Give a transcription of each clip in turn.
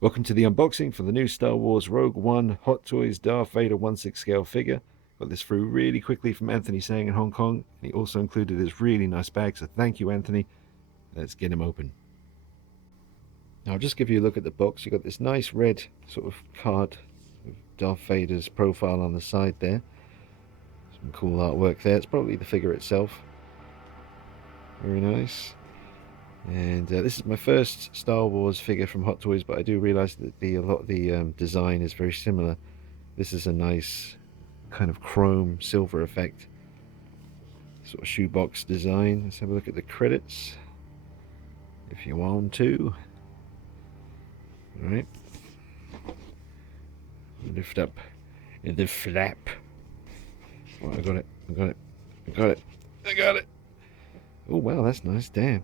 Welcome to the unboxing for the new Star Wars Rogue One Hot Toys Darth Vader 1/6 scale figure. Got this through really quickly from Anthony Sang in Hong Kong. He also included this really nice bag, so thank you, Anthony. Let's get him open. Now I'll just give you a look at the box. You've got this nice red sort of card of Darth Vader's profile on the side there. Some cool artwork there. It's probably the figure itself. Very nice. And this is my first Star Wars figure from Hot Toys, but I do realize that a lot of the design is very similar. This is a nice kind of chrome silver effect, sort of shoebox design. Let's have a look at the credits if you want to. All right, lift up the flap. Oh, I got it, I got it, I got it, I got it. Oh wow, that's nice. Damn,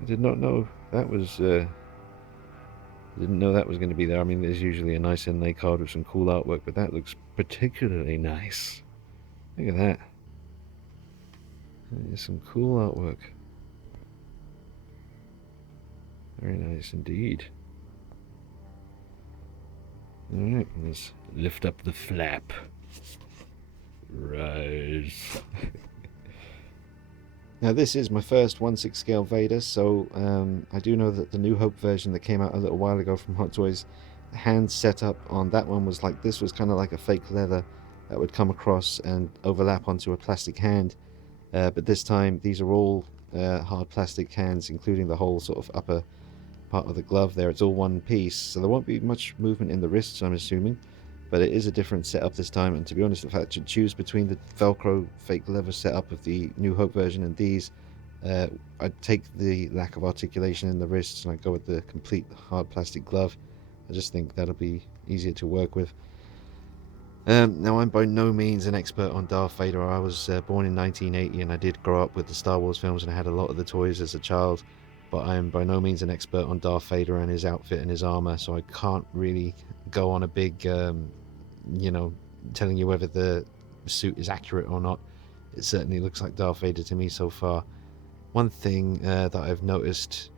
I did not know that was didn't know that was going to be there. I mean, there's usually a nice inlay card with some cool artwork, but that looks particularly nice. Look at that. There's some cool artwork. Very nice indeed. Alright, let's lift up the flap. Rise. Now this is my first 1/6 scale Vader, so I do know that the New Hope version that came out a little while ago from Hot Toys, the hand setup on that one was like, this was kind of like a fake leather that would come across and overlap onto a plastic hand. But this time these are all hard plastic hands, including the whole sort of upper part of the glove there. It's all one piece, so there won't be much movement in the wrists, I'm assuming, but it is a different setup this time. And to be honest, if I had to choose between the Velcro fake leather setup of the New Hope version and these, I'd take the lack of articulation in the wrists and I'd go with the complete hard plastic glove. I just think that'll be easier to work with. Now, I'm by no means an expert on Darth Vader. I was born in 1980 and I did grow up with the Star Wars films and I had a lot of the toys as a child, but I am by no means an expert on Darth Vader and his outfit and his armor, so I can't really go on a big, telling you whether the suit is accurate or not. It certainly looks like Darth Vader to me so far. One thing that I've noticed,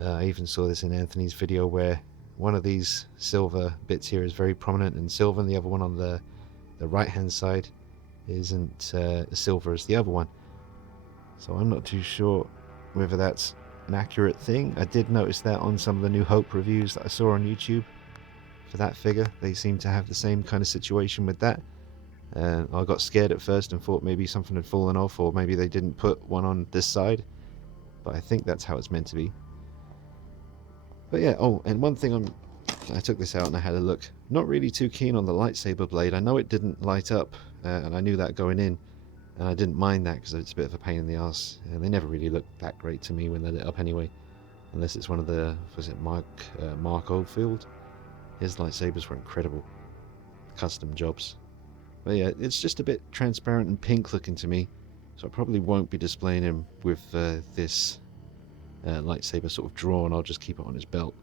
I even saw this in Anthony's video, where one of these silver bits here is very prominent in silver, and the other one on the right hand side isn't as silver as the other one. So I'm not too sure whether that's an accurate thing. I did notice that on some of the New Hope reviews that I saw on YouTube for that figure. They seem to have the same kind of situation with that. I got scared at first and thought maybe something had fallen off, or maybe they didn't put one on this side, but I think that's how it's meant to be. But yeah, oh, and one thing, I took this out and I had a look. Not really too keen on the lightsaber blade. I know it didn't light up, and I knew that going in, and I didn't mind that because it's a bit of a pain in the ass. And they never really look that great to me when they're lit up anyway, unless it's one of the, was it Mark Oldfield? His lightsabers were incredible, custom jobs. But yeah, it's just a bit transparent and pink looking to me, so I probably won't be displaying him with this lightsaber sort of drawn. I'll just keep it on his belt.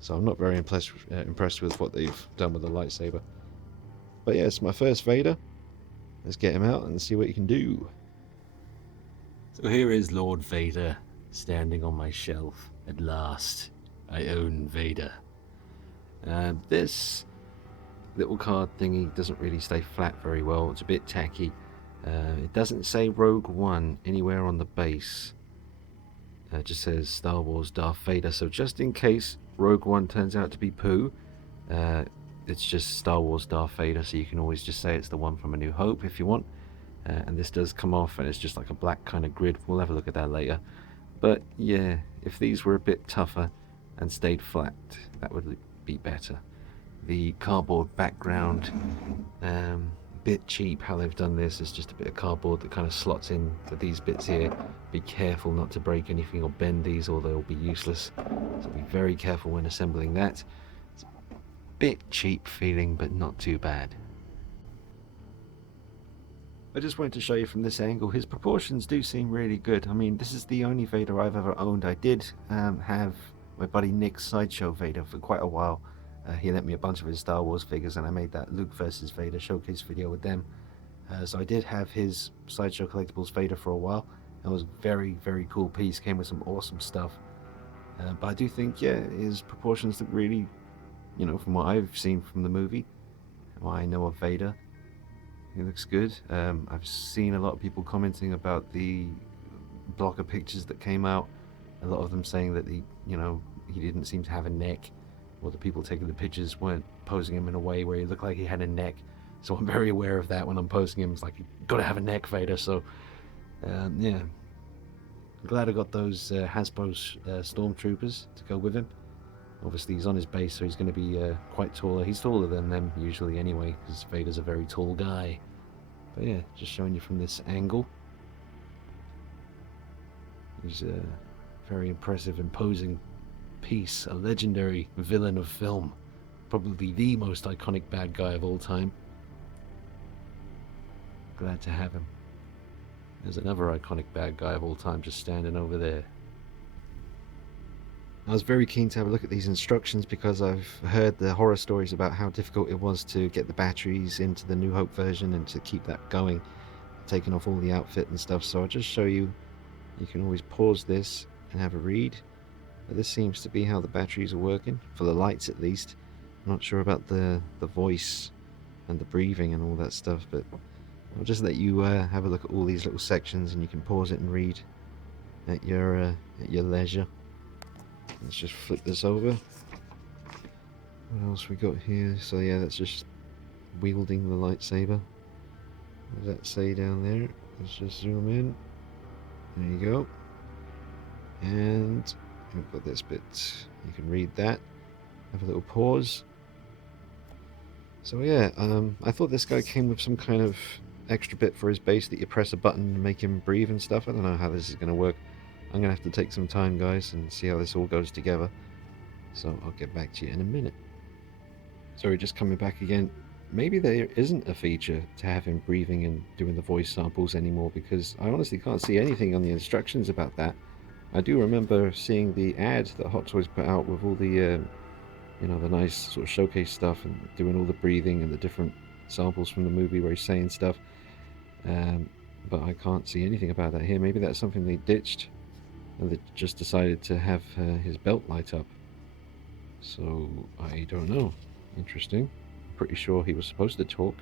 So I'm not very impressed with what they've done with the lightsaber. But yeah, it's my first Vader. Let's get him out and see what he can do. So here is Lord Vader standing on my shelf. At last, I own Vader. This little card thingy doesn't really stay flat very well. It's a bit tacky. It doesn't say Rogue One anywhere on the base. It just says Star Wars Darth Vader. So just in case Rogue One turns out to be poo, it's just Star Wars Darth Vader, so you can always just say it's the one from A New Hope if you want. And this does come off and it's just like a black kind of grid. We'll have a look at that later. But yeah, if these were a bit tougher and stayed flat, that would be better. The cardboard background, bit cheap how they've done this. It's just a bit of cardboard that kind of slots in to these bits here. Be careful not to break anything or bend these, or they'll be useless, so be very careful when assembling that. It's a bit cheap feeling, but not too bad. I just wanted to show you from this angle, his proportions do seem really good. I mean, this is the only Vader I've ever owned. I did have my buddy Nick's Sideshow Vader for quite a while. He lent me a bunch of his Star Wars figures, and I made that Luke versus Vader showcase video with them. So I did have his Sideshow Collectibles Vader for a while. It was a very, very cool piece. Came with some awesome stuff. But I do think, yeah, his proportions look really, from what I've seen from the movie, what I know of Vader, he looks good. I've seen a lot of people commenting about the block of pictures that came out. A lot of them saying that he didn't seem to have a neck, or the people taking the pictures weren't posing him in a way where he looked like he had a neck. So I'm very aware of that when I'm posing him. It's like, you gotta have a neck, Vader. So, yeah. Glad I got those Hasbro Stormtroopers to go with him. Obviously, he's on his base, so he's going to be quite taller. He's taller than them usually anyway, because Vader's a very tall guy. But yeah, just showing you from this angle. He's a very impressive, imposing piece, a legendary villain of film. Probably the most iconic bad guy of all time. Glad to have him. There's another iconic bad guy of all time just standing over there. I was very keen to have a look at these instructions because I've heard the horror stories about how difficult it was to get the batteries into the New Hope version and to keep that going, taking off all the outfit and stuff. So I'll just show you. You can always pause this and have a read. But this seems to be how the batteries are working, for the lights at least. I'm not sure about the voice and the breathing and all that stuff, but I'll just let you have a look at all these little sections, and you can pause it and read at your leisure. Let's just flip this over. What else we got here? So yeah, that's just wielding the lightsaber. What does that say down there? Let's just zoom in. There you go. And we've got this bit. You can read that. Have a little pause. So yeah, I thought this guy came with some kind of extra bit for his base that you press a button and make him breathe and stuff. I don't know how this is going to work. I'm going to have to take some time, guys, and see how this all goes together. So I'll get back to you in a minute. Sorry, just coming back again. Maybe there isn't a feature to have him breathing and doing the voice samples anymore, because I honestly can't see anything on the instructions about that. I do remember seeing the ad that Hot Toys put out with all the, the nice sort of showcase stuff and doing all the breathing and the different samples from the movie where he's saying stuff. But I can't see anything about that here. Maybe that's something they ditched, and they just decided to have his belt light up. So I don't know. Interesting. Pretty sure he was supposed to talk.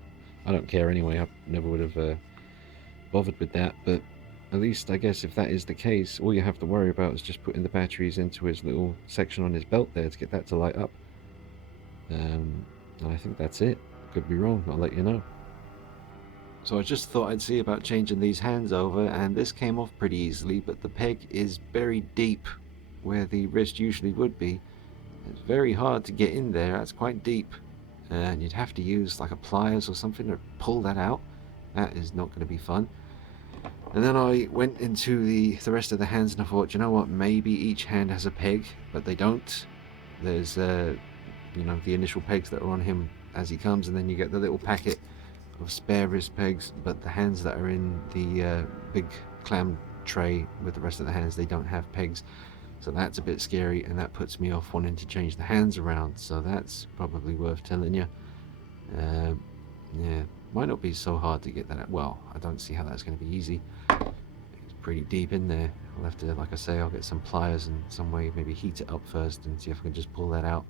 I don't care anyway. I never would have bothered with that. But at least I guess if that is the case, all you have to worry about is just putting the batteries into his little section on his belt there to get that to light up. And I think that's it. Could be wrong. I'll let you know. So I just thought I'd see about changing these hands over, and this came off pretty easily, but the peg is buried deep where the wrist usually would be. It's very hard to get in there. That's quite deep, and you'd have to use like a pliers or something to pull that out. That is not going to be fun. And then I went into the rest of the hands, and I thought, you know what, maybe each hand has a peg, but they don't. There's the initial pegs that are on him as he comes, and then you get the little packet of spare wrist pegs, but the hands that are in the big clam tray with the rest of the hands, they don't have pegs. So that's a bit scary, and that puts me off wanting to change the hands around. So that's probably worth telling you. Yeah, might not be so hard to get that out. Well, I don't see how that's going to be easy. It's pretty deep in there. I'll have to, like I say, I'll get some pliers and some way, maybe heat it up first and see if I can just pull that out.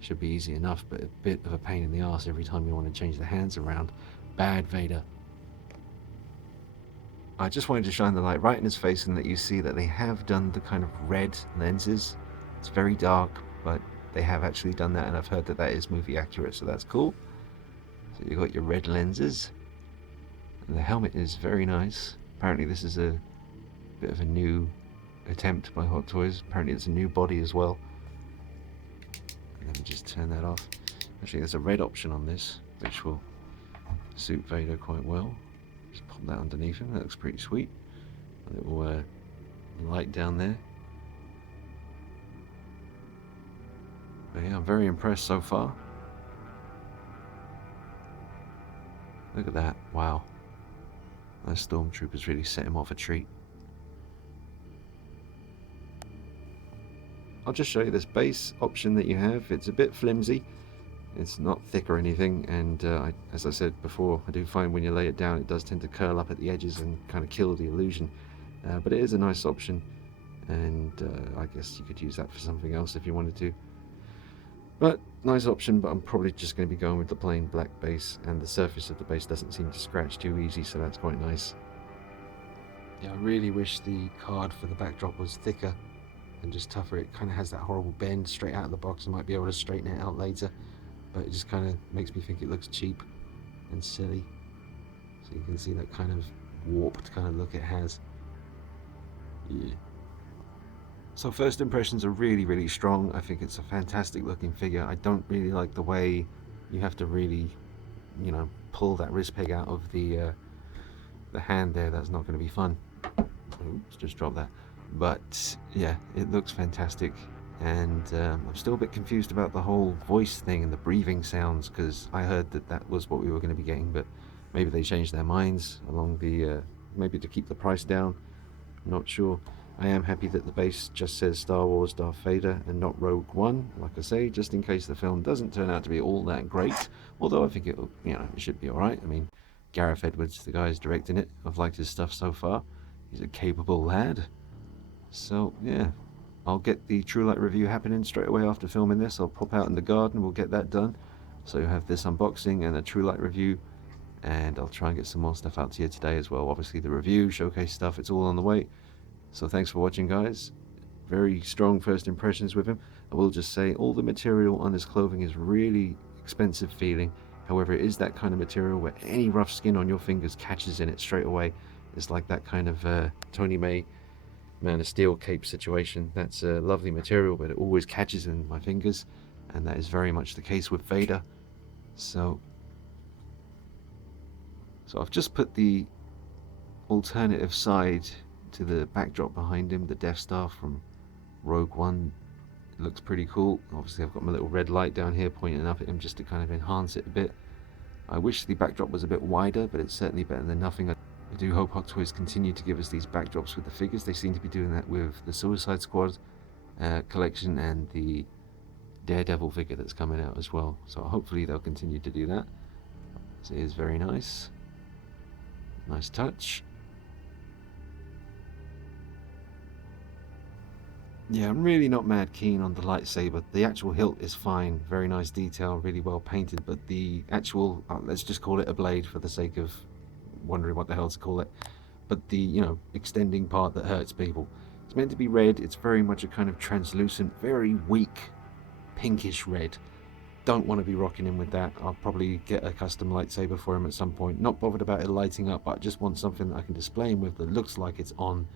Should be easy enough, but a bit of a pain in the arse every time you want to change the hands around. Bad Vader. I just wanted to shine the light right in his face and let you see that they have done the kind of red lenses. It's very dark, but they have actually done that, and I've heard that that is movie accurate, so that's cool. So you've got your red lenses. And the helmet is very nice. Apparently this is a bit of a new attempt by Hot Toys. Apparently it's a new body as well. Let me just turn that off. Actually, there's a red option on this, which will suit Vader quite well. Just pop that underneath him. That looks pretty sweet. A little light down there. But yeah, I'm very impressed so far. Look at that. Wow. Those stormtroopers really set him off a treat. I'll just show you this base option that you have. It's a bit flimsy. It's not thick or anything, and as I said before, I do find when you lay it down it does tend to curl up at the edges and kind of kill the illusion. But it is a nice option. and I guess you could use that for something else if you wanted to. But nice option, but I'm probably just going to be going with the plain black base, and the surface of the base doesn't seem to scratch too easy, so that's quite nice. Yeah, I really wish the card for the backdrop was thicker and just tougher. It kind of has that horrible bend straight out of the box. I might be able to straighten it out later, but it just kind of makes me think it looks cheap and silly. So you can see that kind of warped kind of look it has. Yeah. So first impressions are really, really strong. I think it's a fantastic looking figure. I don't really like the way you have to really, you know, pull that wrist peg out of the hand there. That's not going to be fun. Oops, just dropped that. But yeah, it looks fantastic. And I'm still a bit confused about the whole voice thing and the breathing sounds, because I heard that that was what we were going to be getting, but maybe they changed their minds along the, maybe to keep the price down. I'm not sure. I am happy that the base just says Star Wars Darth Vader and not Rogue One, like I say, just in case the film doesn't turn out to be all that great. Although I think it, you know, it should be alright. I mean, Gareth Edwards, the guy who's directing it, I've liked his stuff so far. He's a capable lad. So yeah, I'll get the True Light review happening straight away after filming this. I'll pop out in the garden, we'll get that done. So you'll have this unboxing and a True Light review, and I'll try and get some more stuff out to you today as well. Obviously the review, showcase stuff, it's all on the way. So thanks for watching, guys. Very strong first impressions with him. I will just say all the material on his clothing is really expensive feeling. However, it is that kind of material where any rough skin on your fingers catches in it straight away. It's like that kind of Tony May Man of Steel cape situation. That's a lovely material, but it always catches in my fingers, and that is very much the case with Vader. So I've just put the alternative side to the backdrop behind him, the Death Star from Rogue One. It looks pretty cool. Obviously I've got my little red light down here pointing up at him just to kind of enhance it a bit. I wish the backdrop was a bit wider, but it's certainly better than nothing. I do hope Hot Toys continue to give us these backdrops with the figures. They seem to be doing that with the Suicide Squad collection and the Daredevil figure that's coming out as well. So hopefully they'll continue to do that. So it is very nice. Nice touch. Yeah, I'm really not mad keen on the lightsaber. The actual hilt is fine, very nice detail, really well painted, but the actual, let's just call it a blade for the sake of wondering what the hell to call it, but the, you know, extending part that hurts people. It's meant to be red. It's very much a kind of translucent, very weak, pinkish red. Don't want to be rocking him with that. I'll probably get a custom lightsaber for him at some point. Not bothered about it lighting up, but I just want something that I can display him with that looks like it's on.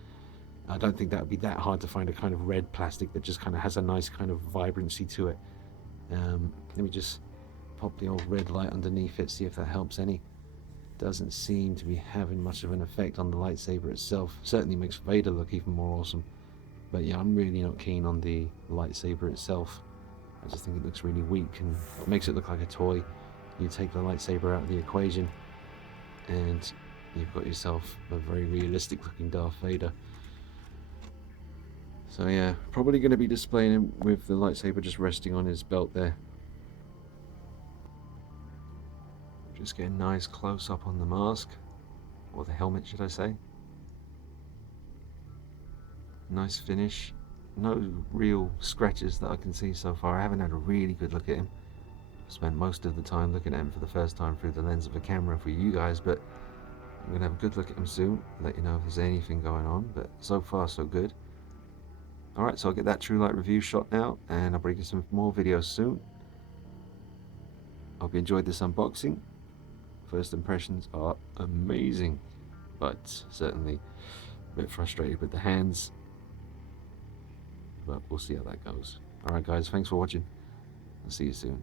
I don't think that would be that hard to find a kind of red plastic that just kind of has a nice kind of vibrancy to it. Let me just pop the old red light underneath it, see if that helps any. Doesn't seem to be having much of an effect on the lightsaber itself. Certainly makes Vader look even more awesome. But yeah, I'm really not keen on the lightsaber itself. I just think it looks really weak and it makes it look like a toy. You take the lightsaber out of the equation and you've got yourself a very realistic looking Darth Vader. So yeah, probably going to be displaying him with the lightsaber just resting on his belt there. Just get a nice close up on the mask, or the helmet should I say. Nice finish. No real scratches that I can see so far. I haven't had a really good look at him. I spent most of the time looking at him for the first time through the lens of a camera for you guys, but I'm going to have a good look at him soon, let you know if there's anything going on, but so far so good. Alright, so I'll get that True Light review shot now, and I'll bring you some more videos soon. Hope you enjoyed this unboxing. First impressions are amazing, but certainly a bit frustrated with the hands. But we'll see how that goes. Alright guys, thanks for watching. I'll see you soon.